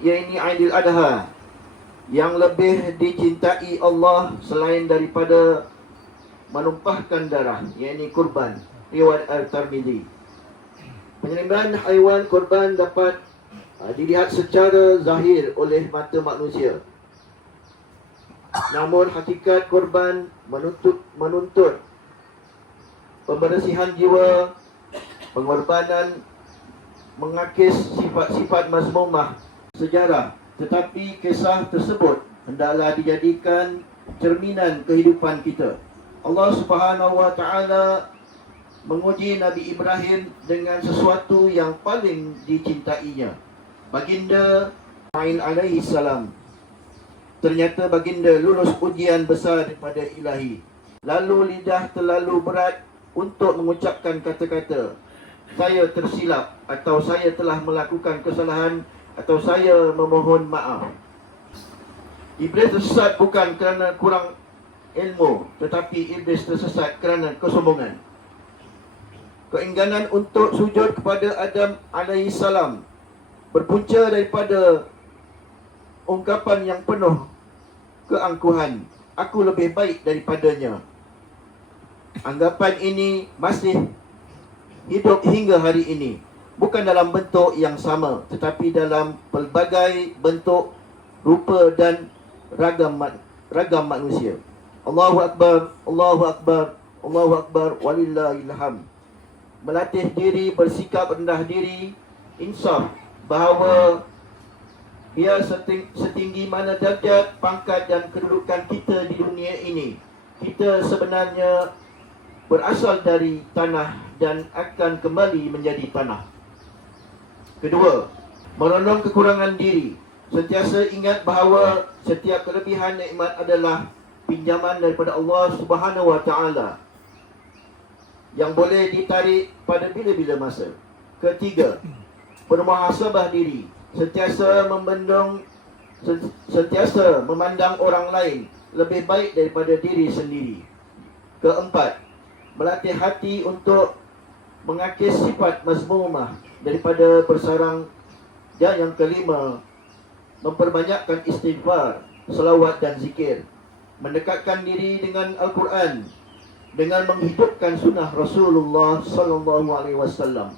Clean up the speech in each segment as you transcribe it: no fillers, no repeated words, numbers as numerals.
Yaitu Aidil Adha yang lebih dicintai Allah selain daripada menumpahkan darah, yaitu kurban. Riwayat Al-Tirmidzi. Penyembelihan haiwan kurban dapat dilihat secara zahir oleh mata manusia. Namun hakikat kurban menuntut pembersihan jiwa, pengorbanan, mengakis sifat-sifat mazmumah sejarah, tetapi kisah tersebut hendaklah dijadikan cerminan kehidupan kita. Allah Subhanahu wa taala menguji Nabi Ibrahim dengan sesuatu yang paling dicintainya. Baginda Ismail alaihi salam. Ternyata baginda lulus ujian besar daripada Ilahi. Lalu lidah terlalu berat untuk mengucapkan kata-kata, saya tersilap, atau saya telah melakukan kesalahan, atau saya memohon maaf. Iblis tersesat bukan kerana kurang ilmu, tetapi iblis tersesat kerana kesombongan. Keengganan untuk sujud kepada Adam alaihi salam berpunca daripada ungkapan yang penuh keangkuhan, aku lebih baik daripadanya. Anggapan ini masih hidup hingga hari ini, bukan dalam bentuk yang sama, tetapi dalam pelbagai bentuk, rupa dan ragam manusia. Allahu Akbar, Allahu Akbar, Allahu Akbar, walillahil hamd. Melatih diri bersikap rendah diri, insaf bahawa biar setinggi mana darjat, pangkat dan kedudukan kita di dunia ini, kita sebenarnya berasal dari tanah dan akan kembali menjadi tanah. Kedua, merenung kekurangan diri. Sentiasa ingat bahawa setiap kelebihan nikmat adalah pinjaman daripada Allah Subhanahu wa taala yang boleh ditarik pada bila-bila masa. Ketiga, bermuhasabah diri. Sentiasa memandang orang lain lebih baik daripada diri sendiri. Keempat, melatih hati untuk mengakis sifat mazmumah daripada bersarang. Dan yang kelima, memperbanyakkan istighfar, selawat dan zikir, mendekatkan diri dengan Al-Quran dengan menghidupkan sunnah Rasulullah sallallahu alaihi wasallam.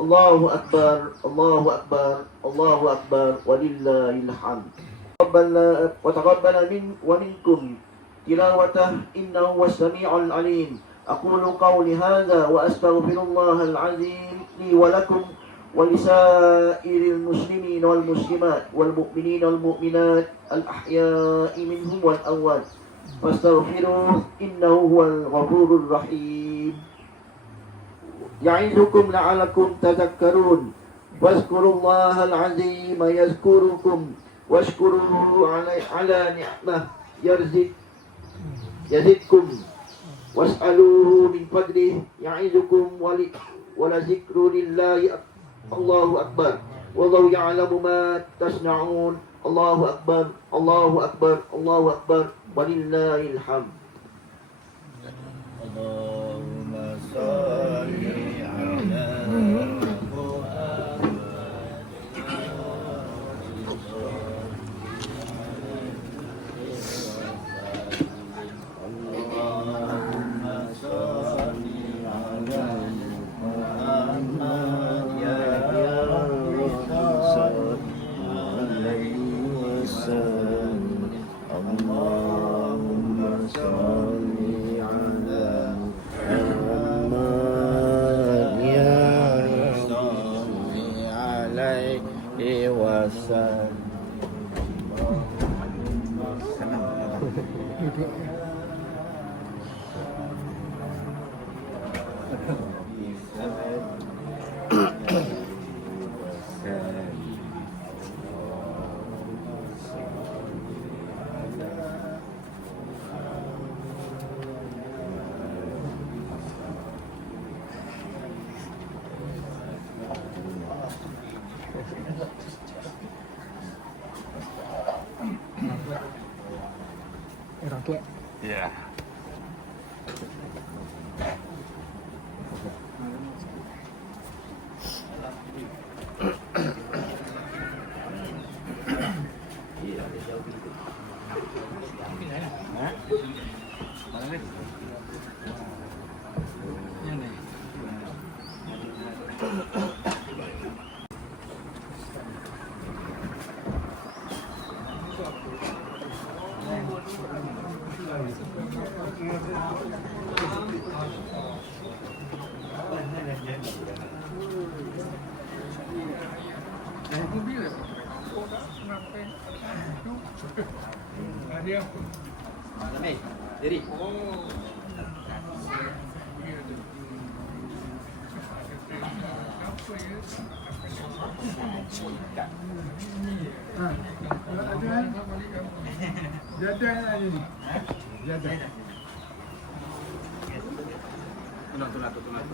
Allahu akbar, Allahu akbar, Allahu akbar, walillahil hamd. Rabbana wa taqabbal wa minkum tilawatah innahu was-sami'ul 'alim. Aqulu qawli hadza wa astaghfirullahal 'azim li wa lakum ولسائر المسلمين والمسلمات والمؤمنين والمؤمنات الأحياء منهم والأموات فاستغفروه إنه هو الغفور الرحيم. يعظكم لعلكم تذكرون واذكروا الله العظيم يذكركم واشكروه على نعمه يزدكم واسألوه من فضله يعظكم ولذكر لله أكبر. الله أكبر والله يعلم ما تصنعون. الله أكبر الله أكبر الله أكبر ولله الحمد. اللهم صل على Yeah. Diri. Jadah aja ni. Jadah. Tunang.